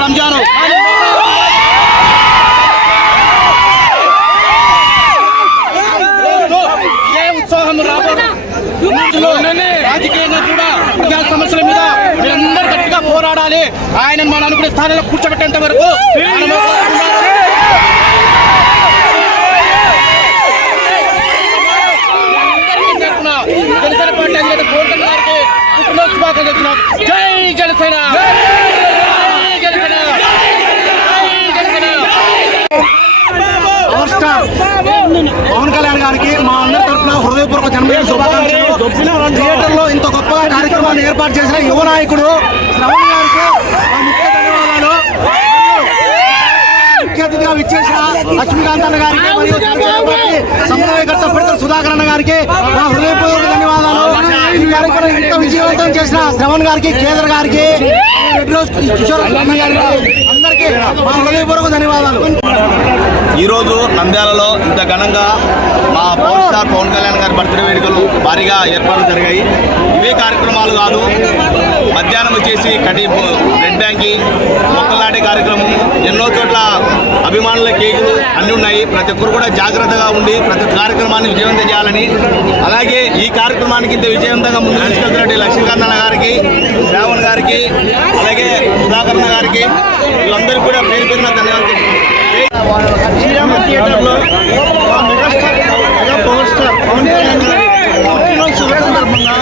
రంజాన్. ఇదే ఉత్సాహం రోజుల్లో రాజకీయంగా కూడా ప్రజా సమస్యల మీద మీరందరూ గట్టిగా పోరాడాలి. ఆయన మన అనుకునే స్థానంలో కూర్చోబెట్టేంత వరకు జనసేన పార్టీ అధినేత పుట్టినరోజు శుభాకాంక్షలు. జై జనసేన పవర్ స్టార్ పవన్ కళ్యాణ్ గారికి మా అందరి తరఫున హృదయపూర్వక జన్మదిన శుభాకాంక్షలు. థియేటర్లో ఇంత గొప్ప కార్యక్రమాన్ని ఏర్పాటు చేసిన యువ నాయకుడు శ్రవణ్ గారికి మా ముఖ్య ధన్యవాదాలు ముఖ్య అతిథిగా విచ్చేసిన లక్ష్మీకాంత్ అన్న గారికి మరియు సమన్వయకర్త పిడతల సుధాకర్ అన్న గారికి మా హృదయపూర్వక ధన్యవాదాలు. ఈ కార్యక్రమం ఇంత విజయవంతం చేసిన శ్రవణ్ గారికి కేదర్ గారికి కిషోర్ అన్న గారికి అందరికీ మా హృదయపూర్వక ధన్యవాదాలు. ఈరోజు నంద్యాలలో ఇంత ఘనంగా మా పవర్ స్టార్ పవన్ కళ్యాణ్ గారి బర్త్డే వేడుకలు భారీగా ఏర్పాట్లు జరిగాయి. ఇవే కార్యక్రమాలు కాదు మధ్యాహ్నం వచ్చేసి కటి బ్లడ్ బ్యాంకింగ్ మొక్కలు నాటే కార్యక్రమం ఎన్నో చోట్ల అభిమానుల కేకులు అన్నీ ఉన్నాయి. ప్రతి ఒక్కరు కూడా జాగ్రత్తగా ఉండి ప్రతి ఒక్క కార్యక్రమాన్ని విజయవంతం చేయాలని. అలాగే ఈ కార్యక్రమానికి ఇంత విజయవంతంగా ముందు తీసుకెళ్తున్నట్టు లక్ష్మీకర్ణ గారికి శ్రావణ్ గారికి అలాగే సుధాకర్ణ గారికి వీళ్ళందరికీ కూడా పేరు పేరున ధన్యవాదాలు థియేటర్లో మెగాస్టార్ పవన్ కళ్యాణ్ సందర్భంగా